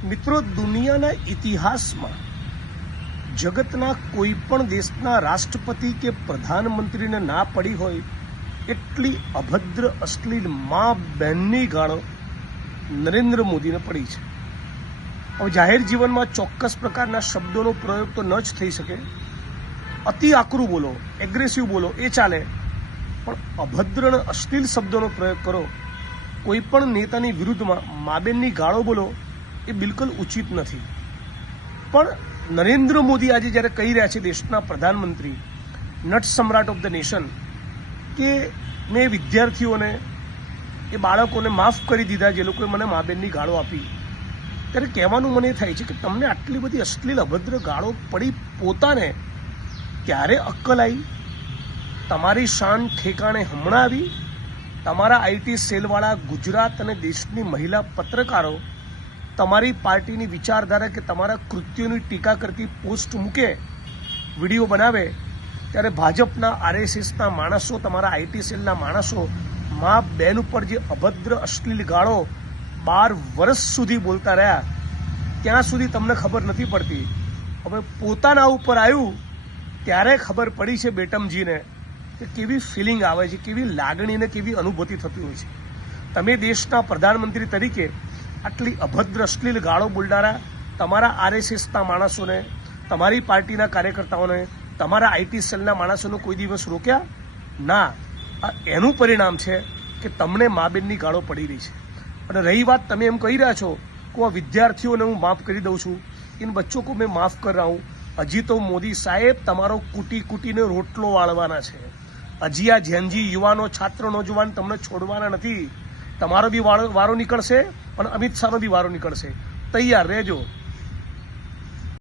મિત્રો, દુનિયાના ઇતિહાસમાં જગતના કોઈ પણ દેશના રાષ્ટ્રપતિ કે પ્રધાનમંત્રીને ના પડી હોય એટલી અભદ્ર અશ્લીલ મા બહેનની ગાળો નરેન્દ્ર મોદીને પડી છે. હવે જાહેર જીવનમાં ચોક્કસ પ્રકારના શબ્દોનો પ્રયોગ તો ન જ થઈ શકે. અતિ આકરું બોલો, એગ્રેસિવ બોલો એ ચાલે, પણ અભદ્ર અને અશ્લીલ શબ્દોનો પ્રયોગ કરો, કોઈ પણ નેતાની વિરુદ્ધમાં મા બેનની ગાળો બોલો, એ બિલકુલ ઉચિત નથી. પણ નરેન્દ્ર મોદી આજે જ્યારે કહી રહ્યા છે, દેશના પ્રધાનમંત્રી, નટ સમ્રાટ ઓફ ધ નેશન, કે મેં વિદ્યાર્થીઓને, એ બાળકોને માફ કરી દીધા જે લોકોએ મને મા બેનની ગાળો આપી, ત્યારે કહેવાનું મને થાય છે કે તમને આટલી બધી અશ્લીલ અભદ્ર ગાળો પડી પોતાને ત્યારે અક્કલ આવી? તમારી શાન ઠેકાણે હમણાં આવી? તમારા આઈટી સેલવાળા ગુજરાત અને દેશની મહિલા પત્રકારો તમારી પાર્ટીની વિચારધારા કે તમારા કૃત્યોની ટીકા કરતી પોસ્ટ મૂકે, વિડીયો બનાવે, ત્યારે ભાજપના આરએસએસના માણસો, તમારા આઈટી સેલના માણસો મા બેન ઉપર જે અભદ્ર અશ્લીલ ગાળો 12 વર્ષ સુધી બોલતા રહ્યા, ત્યાં સુધી તમને ખબર નથી પડતી. હવે પોતાના ઉપર આવ્યું ત્યારે ખબર પડી છે બેટમજીને કે કેવી ફિલિંગ આવે છે, કેવી લાગણી ને કેવી અનુભૂતિ થતી હોય છે. તમે દેશના પ્રધાનમંત્રી તરીકે આટલી અભદ્ર અશ્લીલ ગાળો બોલનારા તમારા આરએસએસના માણસોને, તમારી પાર્ટીના કાર્યકર્તાઓને, તમારા આઈટી સેલના માણસોને કોઈ દિવસ રોક્યા? ના. આ એનું પરિણામ છે કે તમને મા બેનની ગાળો પડી રહી છે. અને રહી વાત, તમે એમ કહી રહ્યા છો કે આ વિદ્યાર્થીઓને હું માફ કરી દઉં છું, इन बच्चों को मैं माफ कर रहा हूँ. હજી તો મોદી સાહેબ તમારો કૂટી કૂટીને રોટલો વાળવાના છે. હજી આ જેનજી યુવાનો, છાત્ર, નોજવાન તમને છોડવાના નથી. તમારો બી વારો નીકળશે અને અમિત શાહનો બી વારો નીકળશે. તૈયાર રહેજો.